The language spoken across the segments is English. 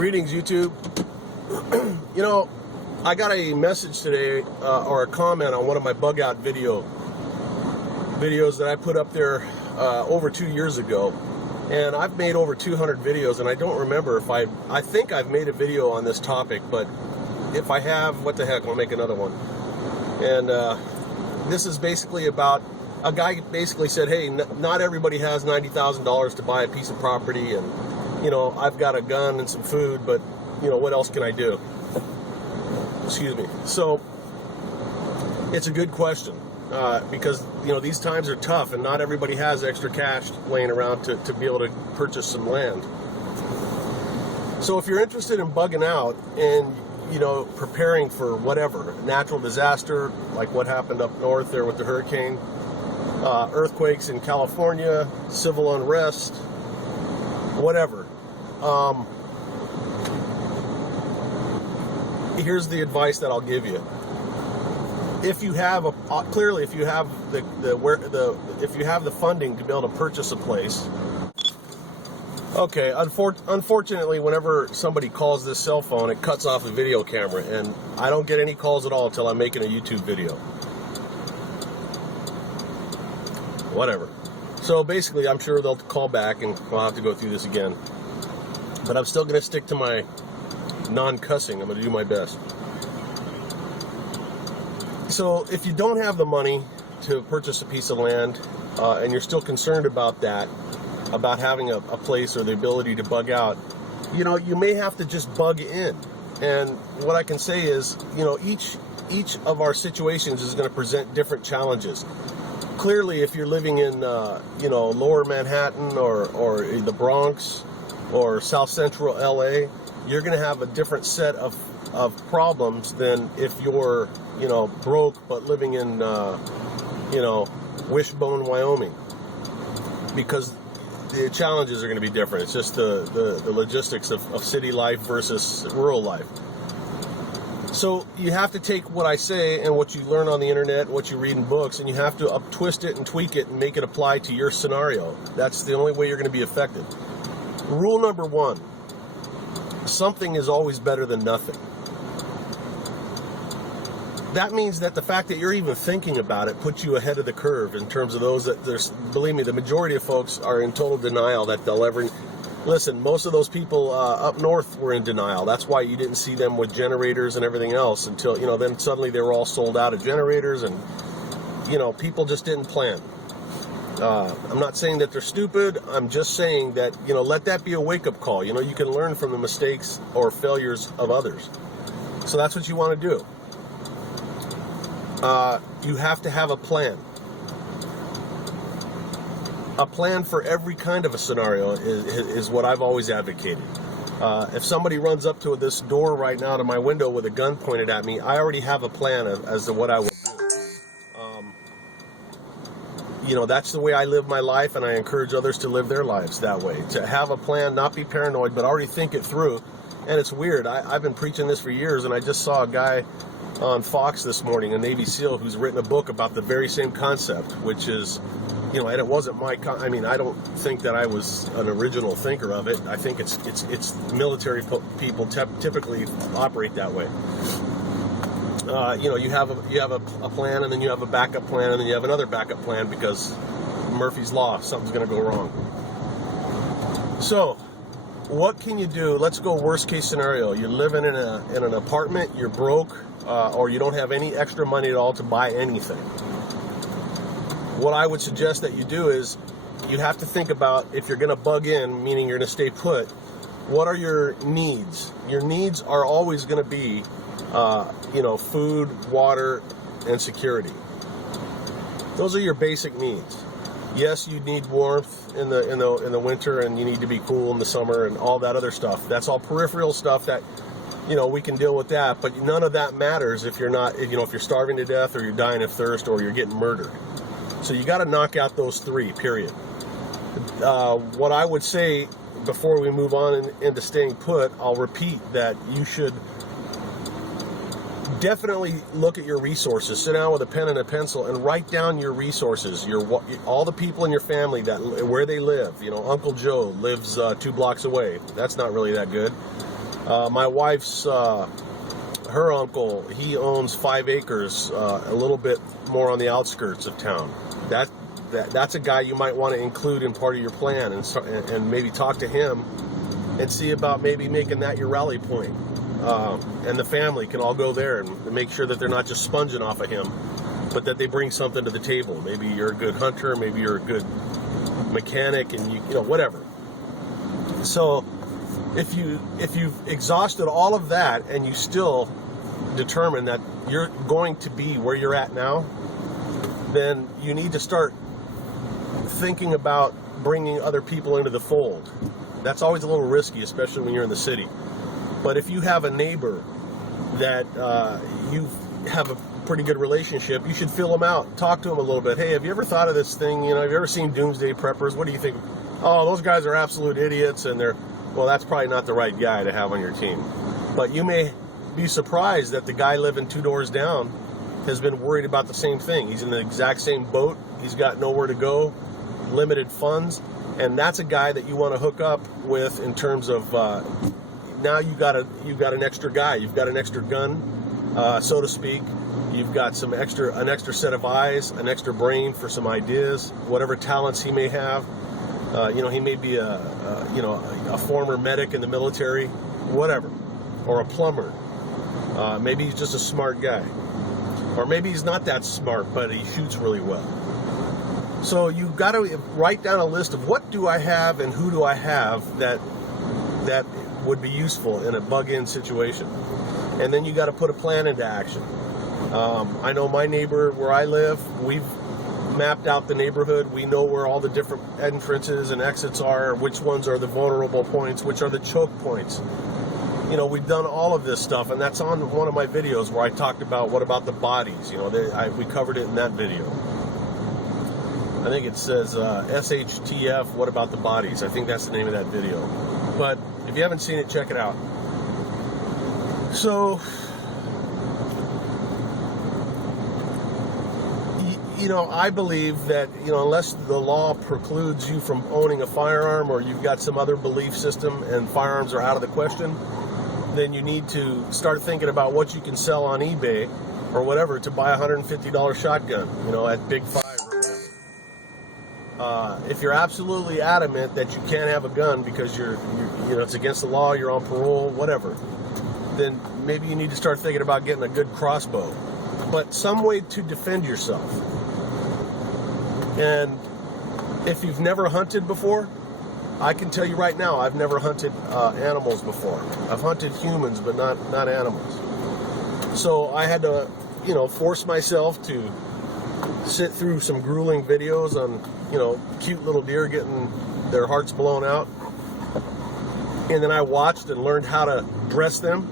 Greetings, YouTube. You know, I got a message today, or a comment on one of my bug out videos that I put up there over 2 years ago. And I've made over 200 videos, and I don't remember if I think I've made a video on this topic, but if I have, what the heck, I'll make another one. And this is basically about, a guy basically said, hey, not everybody has $90,000 to buy a piece of property, and, you know, I've got a gun and some food, but, you know, what else can I do? Excuse me. So, it's a good question, because, you know, these times are tough, and not everybody has extra cash laying around to be able to purchase some land. So if you're interested in bugging out and, you know, preparing for whatever, natural disaster, like what happened up north there with the hurricane, earthquakes in California, civil unrest, whatever. Here's the advice that I'll give you. If you have if you have if you have the funding to be able to purchase a place. Okay, unfortunately, whenever somebody calls this cell phone, it cuts off the video camera, and I don't get any calls at all until I'm making a YouTube video. Whatever. So basically, I'm sure they'll call back, and I'll have to go through this again. But I'm still going to stick to my non-cussing. I'm going to do my best. So if you don't have the money to purchase a piece of land, and you're still concerned about that, about having a place or the ability to bug out, you know, you may have to just bug in. And what I can say is, you know, each of our situations is going to present different challenges. Clearly, if you're living in, you know, lower Manhattan or the Bronx or South Central LA, you're going to have a different set of problems than if you're, you know, broke but living in, you know, Wishbone, Wyoming, because the challenges are going to be different. It's just the logistics of city life versus rural life. So you have to take what I say and what you learn on the internet, what you read in books, and you have to twist it and tweak it and make it apply to your scenario. That's the only way you're going to be effective. Rule number one: something is always better than nothing. That means that the fact that you're even thinking about it puts you ahead of the curve in terms of those that there's, believe me, the majority of folks are in total denial that they'll ever. Listen, most of those people up north were in denial. That's why you didn't see them with generators and everything else until, you know, then suddenly they were all sold out of generators, and, you know, people just didn't plan. I'm not saying that they're stupid. I'm just saying that, you know, let that be a wake-up call. You know, you can learn from the mistakes or failures of others. So that's what you want to do. You have to have a plan. A plan for every kind of a scenario is what I've always advocated. If somebody runs up to this door right now to my window with a gun pointed at me, I already have a plan as to what I will do. You know, that's the way I live my life, and I encourage others to live their lives that way. To have a plan, not be paranoid, but already think it through. And it's weird. I've been preaching this for years, and I just saw a guy on Fox this morning, a Navy SEAL, who's written a book about the very same concept, which is, you know, and it wasn't I mean, I don't think that I was an original thinker of it. I think it's military people typically operate that way. You know, you have a plan, and then you have a backup plan, and then you have another backup plan, because Murphy's Law, something's going to go wrong. So, what can you do? Let's go worst case scenario. You're living in an apartment, you're broke, or you don't have any extra money at all to buy anything. What I would suggest that you do is, you have to think about, if you're going to bug in, meaning you're going to stay put, what are your needs? Your needs are always going to be, you know, food, water, and security. Those are your basic needs. Yes, you need warmth in the winter, and you need to be cool in the summer, and all that other stuff. That's all peripheral stuff that, you know, we can deal with that, but none of that matters if you're not, you know, if you're starving to death, or you're dying of thirst, or you're getting murdered. So you got to knock out those three, period. What I would say before we move on into staying put, I'll repeat that you should definitely look at your resources. Sit down with a pen and a pencil and write down your resources, all the people in your family, where they live. You know, Uncle Joe lives 2 blocks away. That's not really that good. My wife's, her uncle, he owns 5 acres, a little bit more on the outskirts of town. That's a guy you might want to include in part of your plan, and maybe talk to him and see about maybe making that your rally point. And the family can all go there and make sure that they're not just sponging off of him, but that they bring something to the table. Maybe you're a good hunter, maybe you're a good mechanic, and you know, whatever. So if you've exhausted all of that and you still determine that you're going to be where you're at now, then you need to start thinking about bringing other people into the fold. That's always a little risky, especially when you're in the city. But if you have a neighbor that you have a pretty good relationship, you should feel them out. Talk to them a little bit. Hey, have you ever thought of this thing? You know, have you ever seen Doomsday Preppers? What do you think? Oh, those guys are absolute idiots, and well, that's probably not the right guy to have on your team. But you may be surprised that the guy living 2 doors down has been worried about the same thing. He's in the exact same boat. He's got nowhere to go, limited funds, and that's a guy that you want to hook up with in terms of now you've got an extra guy. You've got an extra gun, so to speak. You've got an extra set of eyes, an extra brain for some ideas, whatever talents he may have. You know, he may be a former medic in the military, whatever, or a plumber. Maybe he's just a smart guy, or maybe he's not that smart, but he shoots really well. So you've got to write down a list of what do I have and who do I have that would be useful in a bug-in situation, and then you got to put a plan into action. I know my neighbor where I live, we've mapped out the neighborhood. We know where all the different entrances and exits are, which ones are the vulnerable points, which are the choke points. You know, we've done all of this stuff, and that's on one of my videos where I talked about what about the bodies. You know, we covered it in that video. I think it says SHTF, what about the bodies? I think that's the name of that video. But if you haven't seen it, check it out. So, you know, I believe that, you know, unless the law precludes you from owning a firearm, or you've got some other belief system and firearms are out of the question, then you need to start thinking about what you can sell on eBay or whatever to buy a $150 shotgun, you know, at Big Five. If you're absolutely adamant that you can't have a gun because you know, it's against the law, you're on parole, whatever, then maybe you need to start thinking about getting a good crossbow. But some way to defend yourself. And if you've never hunted before, I can tell you right now, I've never hunted animals before. I've hunted humans, but not animals. So I had to, you know, force myself to sit through some grueling videos on, you know, cute little deer getting their hearts blown out. And then I watched and learned how to dress them,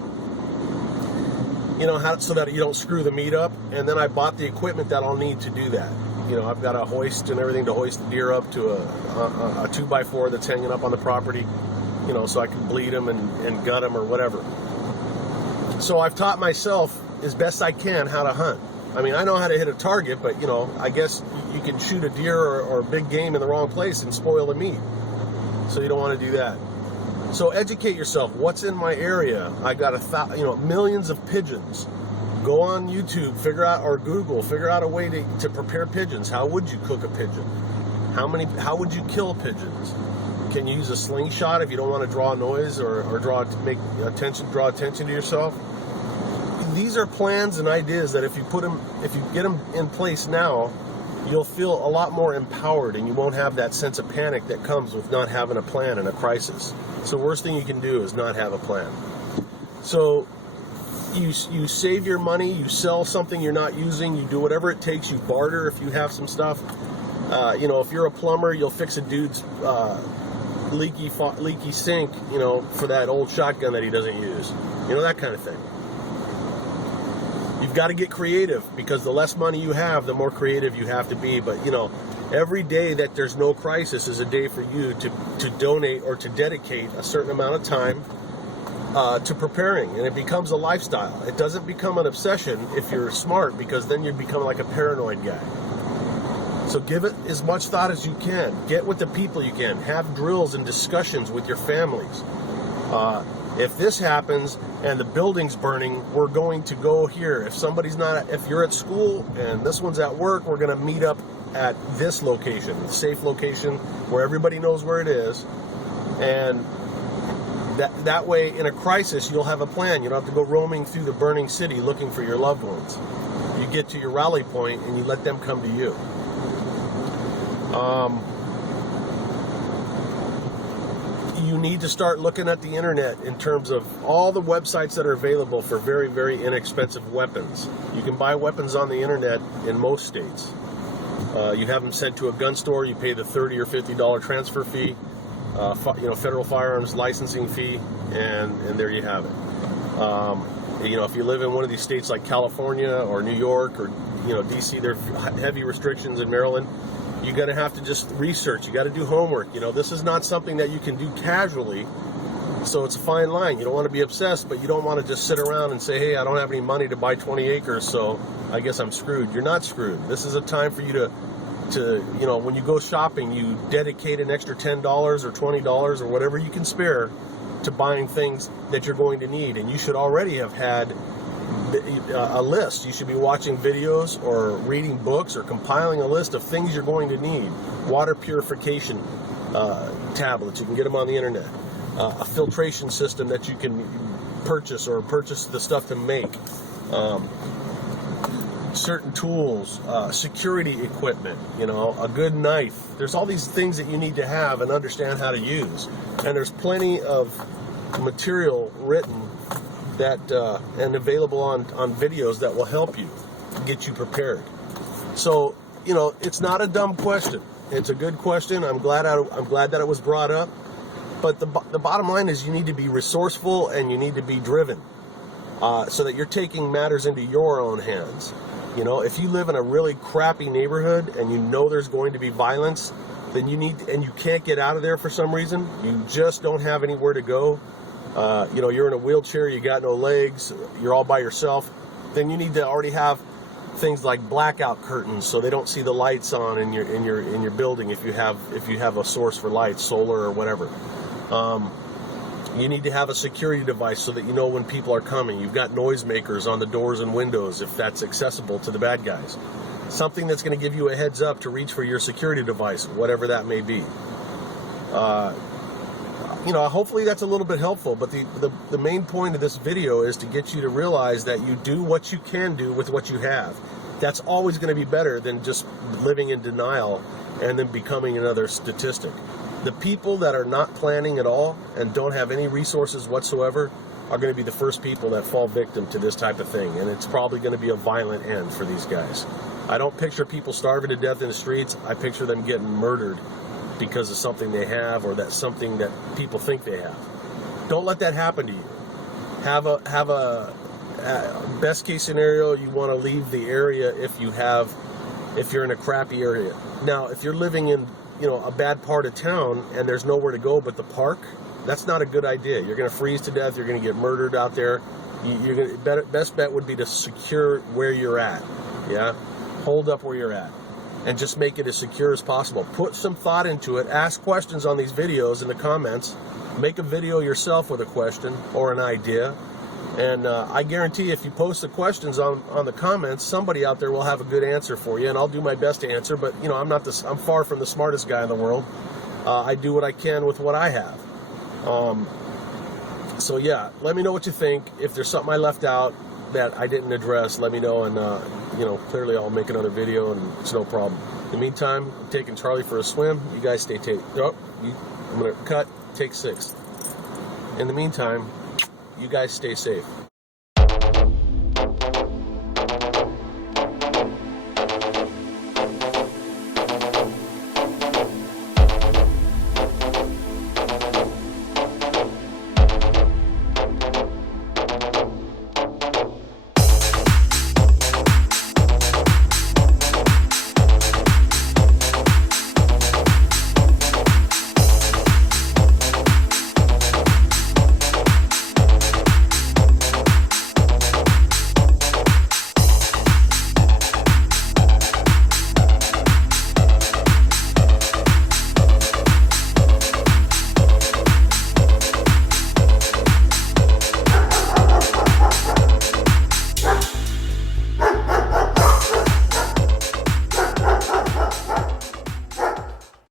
you know, so that you don't screw the meat up. And then I bought the equipment that I'll need to do that. You know, I've got a hoist and everything to hoist the deer up to a 2x4 that's hanging up on the property, you know, so I can bleed them and gut them or whatever. So I've taught myself as best I can how to hunt. I mean, I know how to hit a target, but, you know, I guess you can shoot a deer or big game in the wrong place and spoil the meat. So you don't want to do that. So educate yourself. What's in my area? I got millions of pigeons. Go on YouTube, or Google, figure out a way to prepare pigeons. How would you cook a pigeon? How would you kill pigeons? Can you use a slingshot if you don't want to draw noise or draw attention to yourself? These are plans and ideas that if you get them in place now, you'll feel a lot more empowered, and you won't have that sense of panic that comes with not having a plan in a crisis. So the worst thing you can do is not have a plan. So you save your money, you sell something you're not using, you do whatever it takes, you barter if you have some stuff. You know, if you're a plumber, you'll fix a dude's leaky sink, you know, for that old shotgun that he doesn't use. You know, that kind of thing. You've got to get creative, because the less money you have, the more creative you have to be. But, you know, every day that there's no crisis is a day for you to donate or to dedicate a certain amount of time to preparing, and it becomes a lifestyle. It doesn't become an obsession if you're smart, because then you become like a paranoid guy. So give it as much thought as you can. Get with the people you can. Have drills and discussions with your families. if this happens and the building's burning, we're going to go here. If you're at school and this one's at work, we're going to meet up at this location, the safe location where everybody knows where it is. And that way, in a crisis, you'll have a plan. You don't have to go roaming through the burning city looking for your loved ones. You get to your rally point and you let them come to you. You need to start looking at the internet in terms of all the websites that are available for very, very inexpensive weapons. You can buy weapons on the internet in most states. You have them sent to a gun store. You pay the $30 or $50 transfer fee, federal firearms licensing fee, and there you have it. If you live in one of these states like California or New York or DC, there are heavy restrictions in Maryland. You're going to have to just research. You got to do homework. This is not something that you can do casually. So it's a fine line. You don't want to be obsessed, but you don't want to just sit around and say, hey, I don't have any money to buy 20 acres, so I guess I'm screwed. You're not screwed. This is a time for you to when you go shopping, you dedicate an extra $10 or $20 or whatever you can spare to buying things that you're going to need. And you should already have had a list. You should be watching videos or reading books or compiling a list of things you're going to need. Water purification tablets. You can get them on the internet. A filtration system that you can purchase the stuff to make. Certain tools, security equipment, a good knife. There's all these things that you need to have and understand how to use. And there's plenty of material written that and available on videos that will help you get you prepared. So, it's not a dumb question. It's a good question. I'm glad that it was brought up. But the bottom line is you need to be resourceful and you need to be driven so that you're taking matters into your own hands. If you live in a really crappy neighborhood and there's going to be violence, then and you can't get out of there for some reason, you just don't have anywhere to go, you're in a wheelchair, you got no legs, you're all by yourself, then you need to already have things like blackout curtains so they don't see the lights on in your building if you have a source for light, solar or whatever. You need to have a security device so that you know when people are coming. You've got noisemakers on the doors and windows if that's accessible to the bad guys. Something that's going to give you a heads up to reach for your security device, whatever that may be. Hopefully that's a little bit helpful, but the main point of this video is to get you to realize that you do what you can do with what you have. That's always going to be better than just living in denial and then becoming another statistic. The people that are not planning at all and don't have any resources whatsoever are going to be the first people that fall victim to this type of thing, and it's probably going to be a violent end for these guys. I don't picture people starving to death in the streets. I picture them getting murdered because of something they have or that's something that people think they have. Don't let that happen to you. Have a best case scenario, you want to leave the area if you're in a crappy area. Now, if you're living in a bad part of town and there's nowhere to go but the park, that's not a good idea. You're going to freeze to death. You're going to get murdered out there. Best bet would be to secure where you're at. Yeah, hold up where you're at and just make it as secure as possible. Put some thought into it. Ask questions on these videos in the comments. Make a video yourself with a question or an idea. And I guarantee if you post the questions on the comments, somebody out there will have a good answer for you, and I'll do my best to answer. But I'm far from the smartest guy in the world. I do what I can with what I have. So yeah, let me know what you think. If there's something I left out that I didn't address, let me know, and clearly I'll make another video, and it's no problem. In the meantime, I'm taking Charlie for a swim. You guys stay safe. I'm gonna cut. Take 6. In the meantime, you guys stay safe.